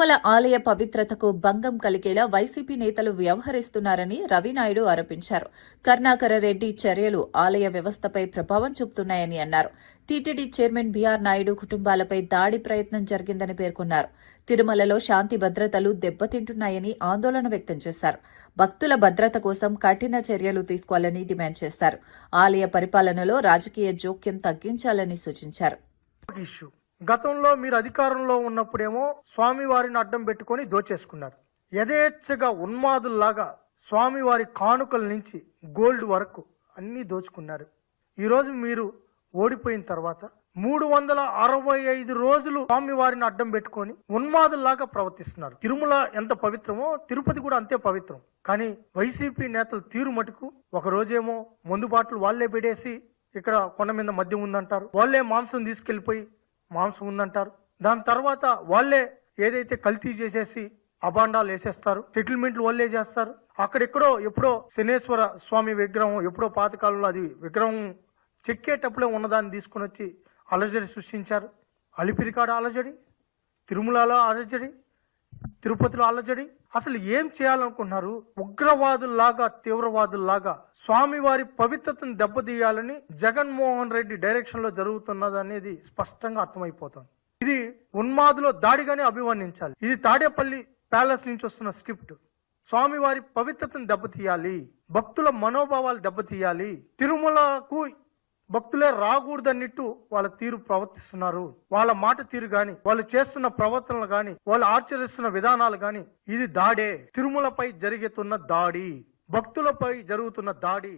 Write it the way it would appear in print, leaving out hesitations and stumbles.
తిరుమల ఆలయ పవిత్రతకు భంగం కలిగేలా వైసీపీ నేతలు వ్యవహరిస్తున్నారని రవినాయుడు ఆరోపించారు. కరుణాకర రెడ్డి చర్యలు ఆలయ వ్యవస్థపై ప్రభావం చూపుతున్నాయని అన్నారు. టీటీడీ చైర్మన్ బీఆర్ నాయుడు కుటుంబాలపై దాడి ప్రయత్నం జరిగిందని పేర్కొన్నారు. తిరుమలలో శాంతి భద్రతలు దెబ్బతింటున్నాయని ఆందోళన వ్యక్తం చేశారు. భక్తుల భద్రత కోసం కఠిన చర్యలు తీసుకోవాలని డిమాండ్ చేశారు. ఆలయ పరిపాలనలో రాజకీయ జోక్యం తగ్గించాలని సూచించారు. గతంలో మీరు అధికారంలో ఉన్నప్పుడేమో స్వామివారిని అడ్డం పెట్టుకొని దోచేసుకున్నారు. యథేచ్ఛగా ఉన్మాదుల్లాగా స్వామివారి కానుకల నుంచి గోల్డ్ వరకు అన్నీ దోచుకున్నారు. ఈరోజు మీరు ఓడిపోయిన తర్వాత 365 రోజులు స్వామివారిని అడ్డం పెట్టుకొని ఉన్మాదుల్లాగా ప్రవర్తిస్తున్నారు. తిరుమల ఎంత పవిత్రమో తిరుపతి కూడా అంతే పవిత్రం. కానీ వైసీపీ నేతలు తీరు మటుకు ఒక రోజేమో మందు బాటలు వాళ్లే పెడేసి ఇక్కడ కొండ మీద మద్యం ఉందంటారు, వాళ్లే మాంసం తీసుకెళ్లిపోయి మాంసం ఉందంటారు. దాని తర్వాత వాళ్లే ఏదైతే కల్తీ చేసేసి అబాండాలు వేసేస్తారు, సెటిల్మెంట్లు వాళ్ళే చేస్తారు. అక్కడెక్కడో ఎప్పుడో శనేశ్వర స్వామి విగ్రహం ఎప్పుడో పాతకాలంలో అది విగ్రహం చెక్కేటప్పుడే ఉన్నదాన్ని తీసుకుని వచ్చి అలజడి సృష్టించారు. అలిపిరికాడ అలజడి, తిరుమలలో అలజడి, తిరుపతిలో అలజడి. అసలు ఏం చేయాలనుకుంటున్నారు? ఉగ్రవాదుల్లాగా తీవ్రవాదుల్లాగా స్వామివారి పవిత్రతను దెబ్బతీయాలని జగన్మోహన్ రెడ్డి డైరెక్షన్ లో జరుగుతున్నది అనేది స్పష్టంగా అర్థమైపోతుంది. ఇది ఉన్మాదులో దాడిగానే అభివర్ణించాలి. ఇది తాడేపల్లి ప్యాలెస్ నుంచి వస్తున్న స్క్రిప్ట్. స్వామివారి పవిత్రతను దెబ్బతీయాలి, భక్తుల మనోభావాలు దెబ్బతీయాలి, తిరుమలకు భక్తులే రాకూడదన్నట్టు వాళ్ళ తీరు ప్రవర్తిస్తున్నారు. వాళ్ళ మాట తీరు గాని, వాళ్ళు చేస్తున్న ప్రవర్తనలు గాని, వాళ్ళు ఆచరిస్తున్న విధానాలు గాని ఇది దాడే. తిరుమలపై జరుగుతున్న దాడి, భక్తులపై జరుగుతున్న దాడి.